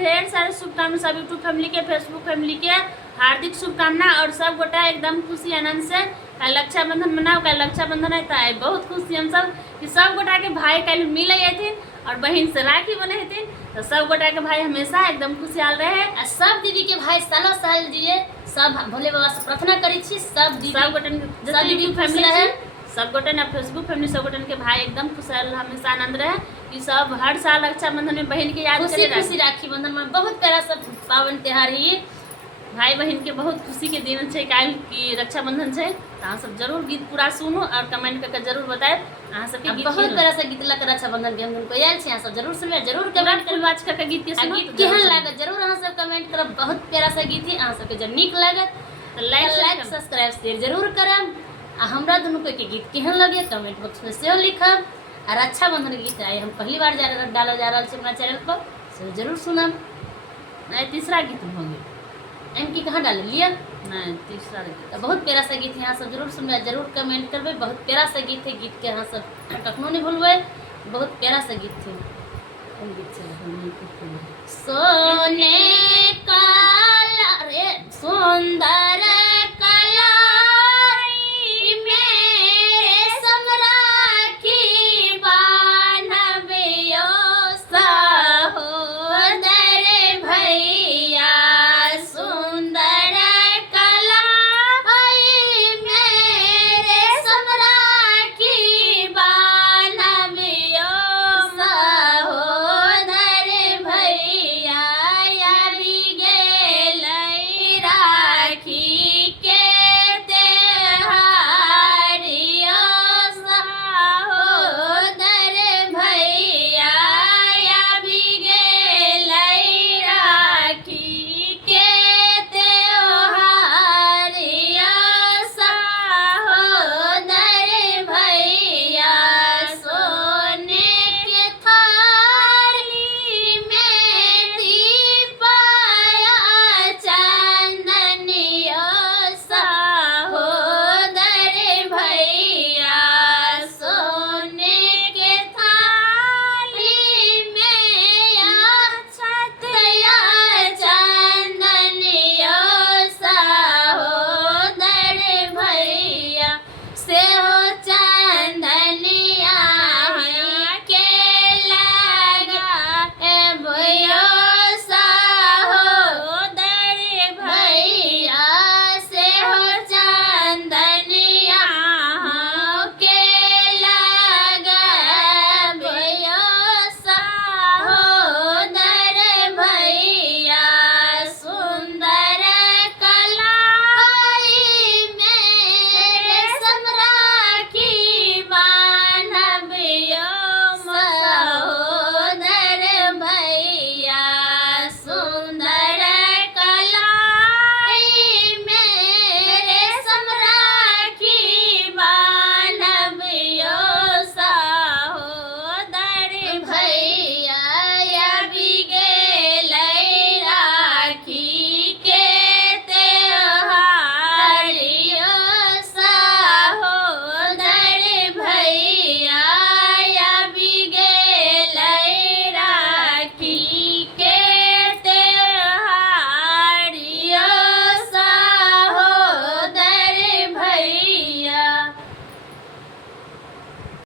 ढेर सारे शुभकामना। सब यूट्यूब फैमिली के, फेसबुक फैमिली के हार्दिक शुभकामना। और सब गोटा एकदम खुशी आनंद से कल रक्षाबंधन मनाओ। कल रक्षाबंधन है तो बहुत खुशी हम सब कि सब गोटा के भाई कल मिल थी और बहन से राखी बने थी। तो सब गोटा के भाई हमेशा एकदम खुशहाल रहे। आ सब दीदी के भाई सालों साल जिए। सब भोले बाबा से प्रार्थना करी छी सब दीदी, सब गोटन सब दीदी फैमिली रहे, सब गोटन और फेसबुक फैमिली सब गोटन के भाई एकदम खुशहाल हमेशा आनंद रहे। कि सब हर साल रक्षाबंधन में बहन के याद खुशी करे। खुशी राखी बंधन में बहुत प्यारा सब पावन त्योहार है। भाई बहन के बहुत खुशी के दिन है कल की रक्षाबंधन है। तो अहाँ सब जरूर गीत पूरा सुनू और कमेंट करके जरूर बताए अहाँ सबके गीत बहुत तरह से गीत लग रक्षाबंधन के हम को आयल छी। अहाँ सब जरूर सुनबे, जरूर कमेंट फुल वाच करके गीत के सुनो। गीत केहन लागत जरूर अहाँ सब कमेंट करब। बहुत प्यारा सा गीत है, अहाँ सबके जब नीक लागत तो लाइक सब्सक्राइब शेयर जरूर करब। आ हमरा दुनू के गीत केहन लगे कमेंट बॉक्स में सेहो लिखब। और रक्षाबंधन के गीत आए हम पहली बार डालल जा रहा अपना चैनल पर, से जरूर सुनब। तीसरा गीत हो गया एम की कहाँ डाल लिया नहीं तीसरा गीत तो बहुत प्यारा सा गीत है। यहाँ सब जरूर सुनबे, जरूर कमेंट करबे। बहुत प्यारा सा गीत है, गीत के यहाँ सब कखनो नहीं भूलबे। बहुत प्यारा सा गीत है। सोने का